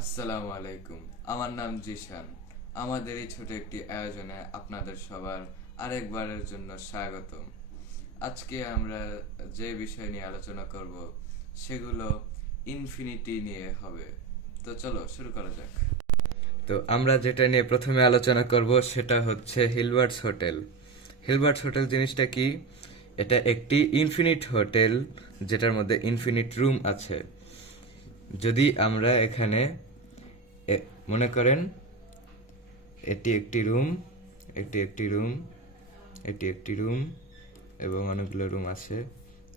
আসসালামু আলাইকুম। আমার নাম জিশান। আমাদের এই ছোট একটি আয়োজনে আপনাদের সবার আরেকবারের জন্য স্বাগতম। আজকে আমরা যে বিষয় নিয়ে আলোচনা করব সেগুলো ইনফিনিটি নিয়ে হবে। তো চলো শুরু করা যাক। তো আমরা যেটা নিয়ে প্রথমে আলোচনা করব সেটা হচ্ছে হিলবার্টস হোটেল। হিলবার্টস হোটেল জিনিসটা কি? এটা একটি ইনফিনিট হোটেল যেটার মধ্যে ইনফিনিট রুম আছে। যদি আমরা এখানে মনে করেন এটি একটি রুম, এটি একটি রুম, এটি একটি রুম এবং অনেকগুলো রুম আছে।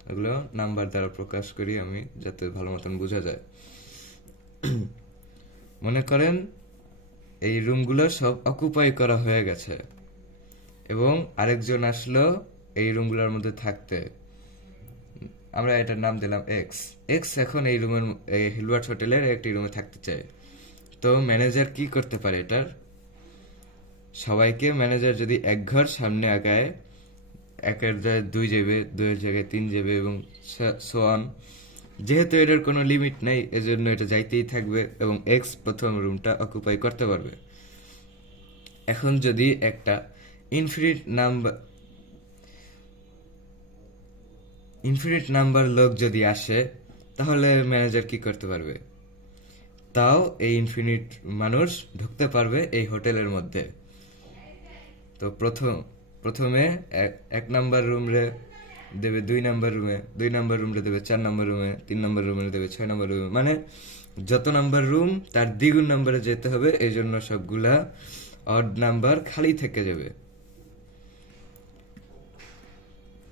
এগুলো নাম্বার দ্বারা প্রকাশ করি আমি, যাতে ভালো মতন বোঝা যায়। মনে করেন এই রুমগুলো সব অকুপাই করা হয়ে গেছে এবং আরেকজন আসলো এই রুমগুলোর মধ্যে থাকতে। আমরা এটার নাম দিলাম এক্স। এক্স এখন এই রুমের, এই হিলবার্ট হোটেলের একটি রুমে থাকতে চায়। তো ম্যানেজার কি করতে পারে এটার? সবাইকে ম্যানেজার যদি এক ঘর সামনে আগায়, একের জায়গায় 2 যাবে, 2-এর জায়গায় 3 যাবে এবং সো অন। যেহেতু এটার কোনো লিমিট নেই, এজন্য এটা যাইতেই থাকবে এবং এক্স প্রথম রুমটা অকুপাই করতে পারবে। এখন যদি একটা ইনফিনিট নাম্বার ইনফিনিট নাম্বার লোক যদি আসে, তাহলে ম্যানেজার কি করতে পারবে? তাও এই ইনফিনিট মানুষ ঢুকতে পারবে এই হোটেলের মধ্যে। তো প্রথমে এক নাম্বার রুমরে দেবে 2 নাম্বার রুমে, 2 নাম্বার রুমরে দেবে 4 নাম্বার রুমে, 3 নাম্বার রুমে দেবে 6 নাম্বার রুমে, মানে যত নাম্বার রুম তার দ্বিগুণ নাম্বারে যেতে হবে। এই জন্য সবগুলা অড নাম্বার খালি থেকে যাবে।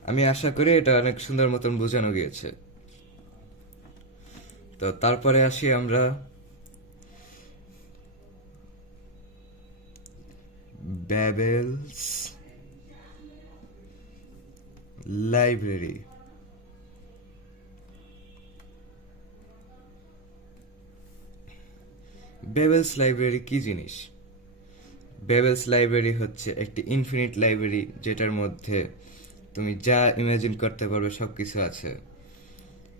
আমি আশা করি এটা অনেক সুন্দর মতন বোঝানো গিয়েছে। তো তারপরে আসি আমরা ব্যাবেলস লাইব্রেরি। বেবেলস লাইব্রেরি কি জিনিস? বেবেলস লাইব্রেরি হচ্ছে একটি ইনফিনিট লাইব্রেরি, যেটার মধ্যে তুমি যা ইমাজিন করতে পারবে সব কিছু আছে।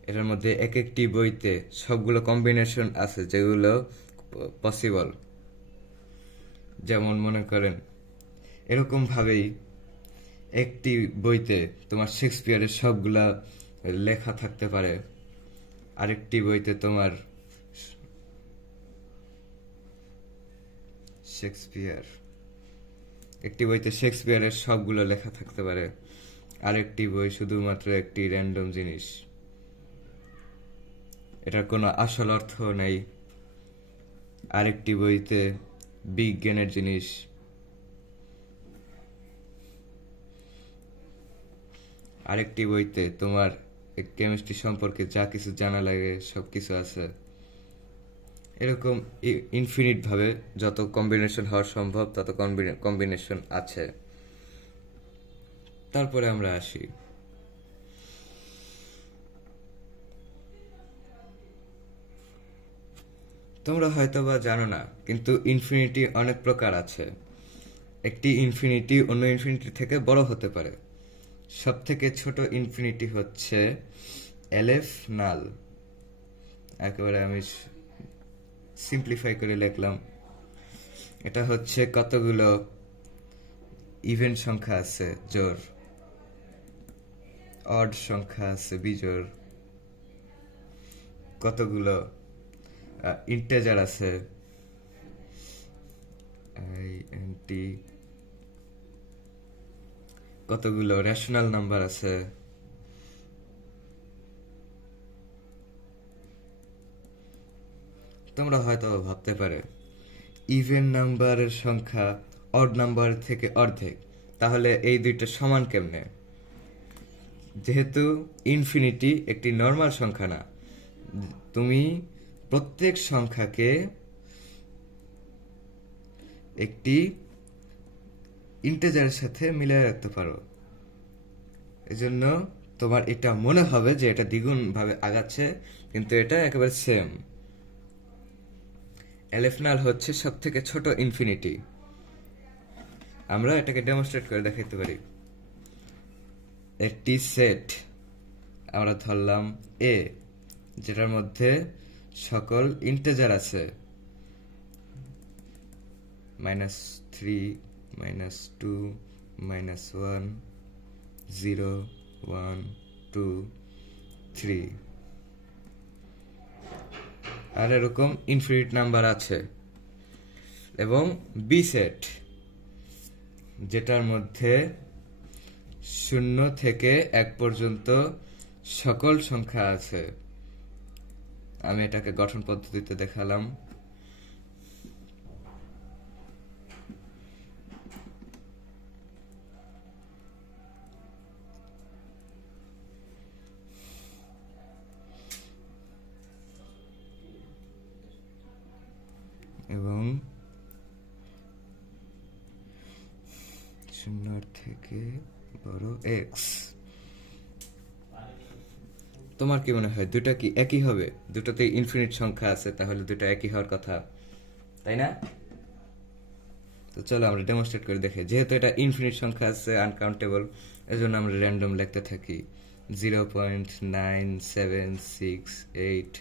এটার মধ্যে এক একটি বইতে সবগুলো কম্বিনেশন আছে যেগুলো পসিবল। যেমন মনে করেন এরকমভাবেই একটি বইতে তোমার শেক্সপিয়ারের সবগুলা লেখা থাকতে পারে, আরেকটি বইতে তোমার শেক্সপিয়ার একটি বইতে শেক্সপিয়ারের সবগুলো লেখা থাকতে পারে, আরেকটি বই শুধুমাত্র একটি র্যান্ডম জিনিস, এটার কোনো আসল অর্থ নেই। আরেকটি বইতে বিজ্ঞানের জিনিস, আরেকটি বইতে তোমার কেমিস্ট্রি সম্পর্কে যা কিছু জানা লাগে সব কিছু আছে। এরকম ইনফিনিট ভাবে যত কম্বিনেশন হওয়া সম্ভব তত কম্বিনেশন আছে। তারপরে আমরা আসি তোমরা হয়তো বা জানো না, কিন্তু ইনফিনিটি অনেক প্রকার আছে। একটি ইনফিনিটি অন্য ইনফিনিটি থেকে বড় হতে পারে। সব থেকে ছোট ইনফিনিটি হচ্ছে এলএফ নাল। একেবারে আমি সিম্পলিফাই করে লিখলাম। এটা হচ্ছে কতগুলো ইভেন্ট সংখ্যা আছে জোর, অড সংখ্যা আছে বিজোর, কতগুলো ইন্টেজার আছে আইএনটি, কতগুলো রেশনাল নাম্বার আছে, তোমরা হয়তো ভাবতে পারে ইভেন নাম্বারের সংখ্যা অড নাম্বার থেকে অর্ধেক, তাহলে এই দুইটা সমান কেমনে? যেহেতু ইনফিনিটি একটি নর্মাল সংখ্যা না, তুমি প্রত্যেক সংখ্যাকে একটি ইন্টেজারের সাথে মিলিয়ে রাখতে পারো। এজন্য তোমার এটা মনে হবে যে এটা দ্বিগুণ ভাবে আগাচ্ছে, কিন্তু এটা একেবারে সেম। এলেফনাল হচ্ছে সব থেকে ছোট ইনফিনিটি। আমরা এটাকে ডেমনস্ট্রেট করে দেখাইতে পারি। একটি সেট আমরা ধরলাম এ, যেটার মধ্যে সকল ইন্টেজার আছে -3 -2 -1 0 1 2 3 আর এরকম ইনফিনিট নাম্বার আছে। এবং বি সেট, যেটার মধ্যে 0 থেকে 1 পর্যন্ত সকল সংখ্যা আছে। আমি এটাকে গঠন পদ্ধতিতে দেখালাম। এবং 0 থেকে বড় এক্স। তোমার কি মনে হয় দুটা কি একই হবে? দুটোতে ইনফিনিট সংখ্যা আছে, তাহলে দুটো একই হওয়ার কথা, তাই না? তো চলো আমরা ডেমনস্ট্রেট করে দেখি। যেহেতু এটা ইনফিনিট সংখ্যা আছে, আনকাউন্টেবল, এজন্য আমরা র্যান্ডম লিখতে থাকি। 0.9768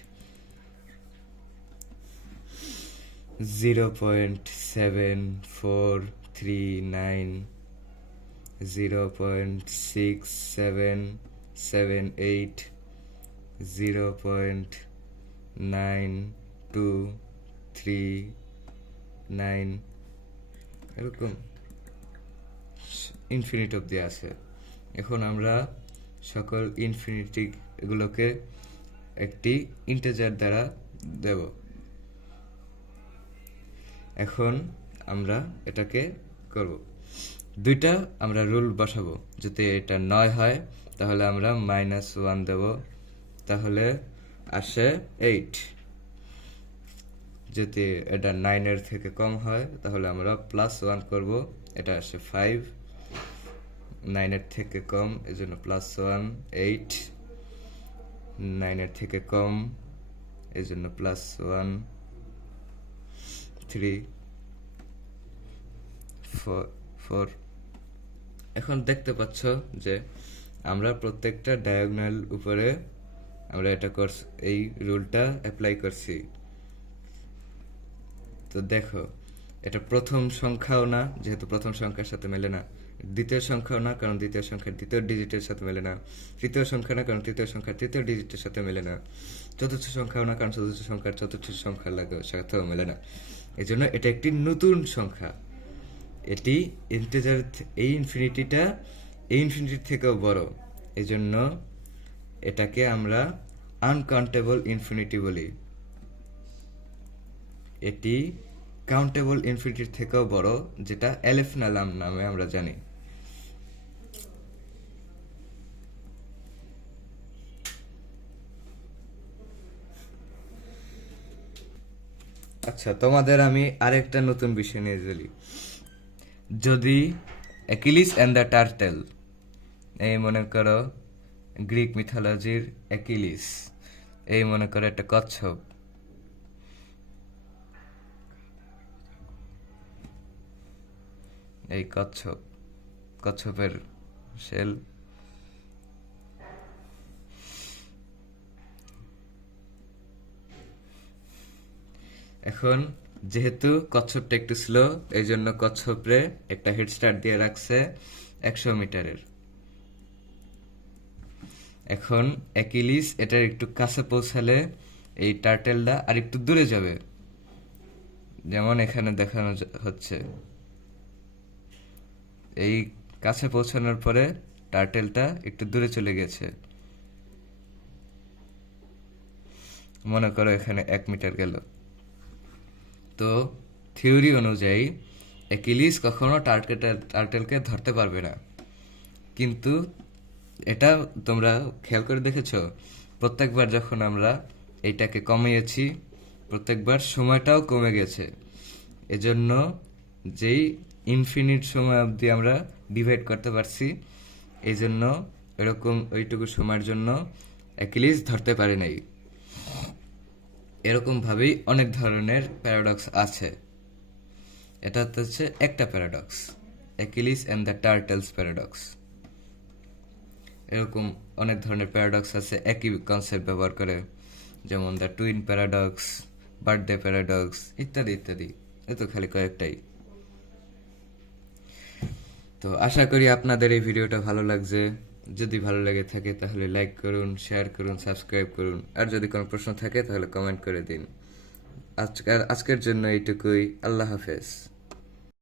0.7439 0.6778 0.9239 এরকম ইনফিনিট অবধি আছে। এখন আমরা সকল ইনফিনিটি এগুলোকে একটি ইন্টিজার দ্বারা দেব। এখন আমরা এটাকে করব, দুইটা আমরা রুল বসাবো। যদি এটা 9 হয় তাহলে আমরা -1 দেব, তাহলে আসে 8। যদি এটা 9 এর থেকে কম হয় তাহলে আমরা +1 করব, এটা আসে 5। 9 এর থেকে কম, এজন্য +1 8। 9 এর থেকে কম, এজন্য +1 3 4। এখন দেখতে পাচ্ছ যে আমরা প্রত্যেকটা ডায়াগোনাল উপরে আমরা এটা এই রুলটা অ্যাপ্লাই করছি। তো দেখো, এটা প্রথম সংখ্যাও না, যেহেতু প্রথম সংখ্যার সাথে মেলে না। দ্বিতীয় সংখ্যাও না, কারণ দ্বিতীয় সংখ্যার দ্বিতীয় ডিজিটের সাথে মেলে না। তৃতীয় সংখ্যা না, কারণ তৃতীয় সংখ্যার তৃতীয় ডিজিটের সাথে মেলে না। চতুর্থ সংখ্যাও না, কারণ চতুর্থ সংখ্যার চতুর্থ সংখ্যার সাথেও মেলে না। এই জন্য এটা একটি নতুন সংখ্যা। এটি ইন্টিজার, এই ইনফিনিটিটা এই ইনফিনিটির থেকেও বড়, এই জন্য এটাকে আমরা আনকাউন্টেবল ইনফিনিটি বলি। এটি কাউন্টেবল ইনফিনিটির থেকেও বড়, যেটা এলেফ নালাম নামে আমরা জানি। আচ্ছা, তোমাদের আমি আরেকটা নতুন বিষয় নিয়ে বলি। যদি অ্যাকিলিস অ্যান্ড দ্য টার্টেল, এই মনে করো গ্রিক মিথোলজির অ্যাকিলিস, এই মনে করো একটা কচ্ছপ, এই কচ্ছপের শেল। এখন যেহেতু কচ্ছপটা একটু স্লো, এই জন্য কচ্ছপরে একটা হেড স্টার্ট দিয়ে রাখছে 100 মিটারের। এখন অ্যাকিলিস এটার একটু কাছে পৌঁছালে এই টার্টেলটা আর একটু দূরে যাবে, যেমন এখানে দেখানো হচ্ছে। এই কাছে পৌঁছানোর পরে টার্টেলটা একটু দূরে চলে গেছে, মনে করো এখানে 1 মিটার গেল। তো থিওরি অনুযায়ী অ্যাকিলিস কখনো টার্টেলকে ধরতে পারবে না। কিন্তু এটা তোমরা খেয়াল করে দেখেছো, প্রত্যেকবার যখন আমরা এইটাকে কমিয়েছি, প্রত্যেকবার সময়টাও কমে গেছে। এজন্য যেই ইনফিনিট সময় অবধি আমরা ডিভাইড করতে পারছি, এই জন্য এরকম ওইটুকু সময়ের জন্য অ্যাকিলিস ধরতে পারে নাই। এরকমভাবেই অনেক ধরনের প্যারাডক্স আছে। এটা হচ্ছে একটা paradox, Achilles and the turtles paradox. এরকম অনেক ধরনের প্যারাডক্স আছে একই কনসেপ্ট ব্যবহার করে, যেমন the twin paradox, birthday paradox ইত্যাদি ইত্যাদি। এ তো খালি কয়েকটাই। তো আশা করি আপনাদের এই ভিডিওটা ভালো লাগছে। যদি ভালো লেগে থাকে তাহলে লাইক করুন, শেয়ার করুন, সাবস্ক্রাইব করুন। আর যদি কোনো প্রশ্ন থাকে তাহলে কমেন্ট করে দিন। আজকের জন্য এইটুকুই। আল্লাহ হাফেজ।